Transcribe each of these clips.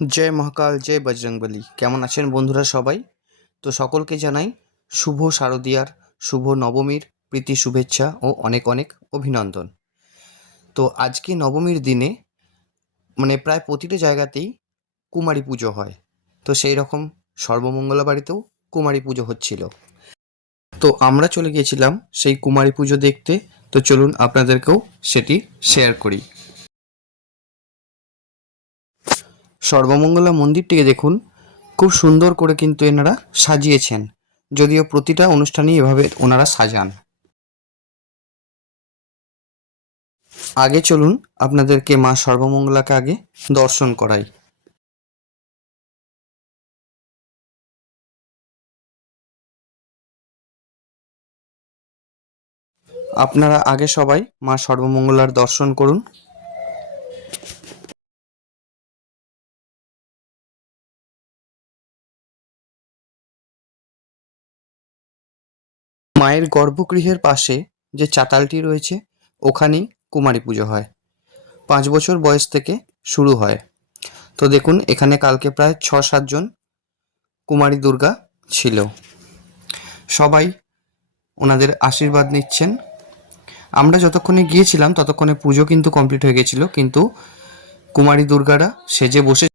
জয় মহাকাল, জয় বজরংবলী। কেমন আছেন বন্ধুরা সবাই? তো সকলকে জানাই শুভ শারদীয়ার, শুভ নবমীর প্রীতি শুভেচ্ছা ও অনেক অনেক অভিনন্দন। তো আজকে নবমীর দিনে প্রায় প্রতিটা জায়গাতেই কুমারী পুজো হয়। তো সেই রকম সর্বমঙ্গলা বাড়িতেও কুমারী পুজো হচ্ছিল। তো আমরা চলে গিয়েছিলাম সেই কুমারী পুজো দেখতে। তো চলুন আপনাদেরকেও সেটি শেয়ার করি। সর্বমঙ্গলা মন্দিরটিকে দেখুন, খুব সুন্দর করে কিন্তু এনারা সাজিয়েছেন। যদিও প্রতিটা অনুষ্ঠানই এভাবে ওনারা সাজান। আগে চলুন আপনাদেরকে মা সর্বমঙ্গলাকে আগে দর্শন করাই। আপনারা আগে সবাই মা সর্বমঙ্গলার দর্শন করুন। মায়ের গর্ভগৃহের পাশে যে চাতালটি রয়েছে, ওখানেই কুমারী পুজো হয়। 5 বছর বয়স থেকে শুরু হয়। তো দেখুন, এখানে কালকে প্রায় 6-7 জন কুমারী দুর্গা ছিল। সবাই ওনাদের আশীর্বাদ নিচ্ছেন। আমরা যতক্ষণে গিয়েছিলাম ততক্ষণে পুজো কিন্তু কমপ্লিট হয়ে গেছিল, কিন্তু কুমারী দুর্গারা সেজে বসে।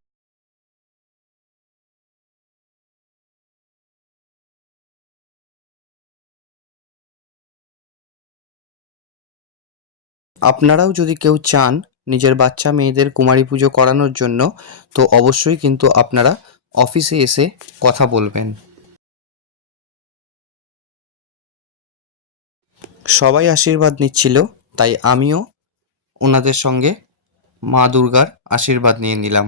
আপনারাও যদি কেউ চান নিজের বাচ্চা মেয়েদের কুমারী পুজো করানোর জন্য, তো অবশ্যই কিন্তু আপনারা অফিসে এসে কথা বলবেন। সবাই আশীর্বাদ নিচ্ছিল, তাই আমিও ওনাদের সঙ্গে মা দুর্গার আশীর্বাদ নিয়ে নিলাম।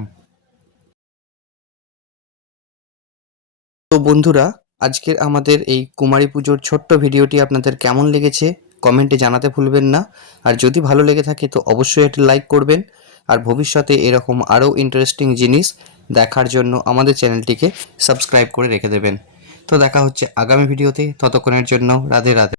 তো বন্ধুরা, আজকের আমাদের এই কুমারী পুজোর ছোট্ট ভিডিওটি আপনাদের কেমন লেগেছে কমেন্টে জানাতে ভুলবেন না। আর যদি ভালো লেগে থাকে তো অবশ্যই একটা লাইক করবেন। আর ভবিষ্যতে এরকম আরও ইন্টারেস্টিং জিনিস দেখার জন্য আমাদের চ্যানেলটিকে সাবস্ক্রাইব করে রেখে দেবেন। তো দেখা হচ্ছে আগামী ভিডিওতে। ততক্ষণের জন্য রাধে রাধে।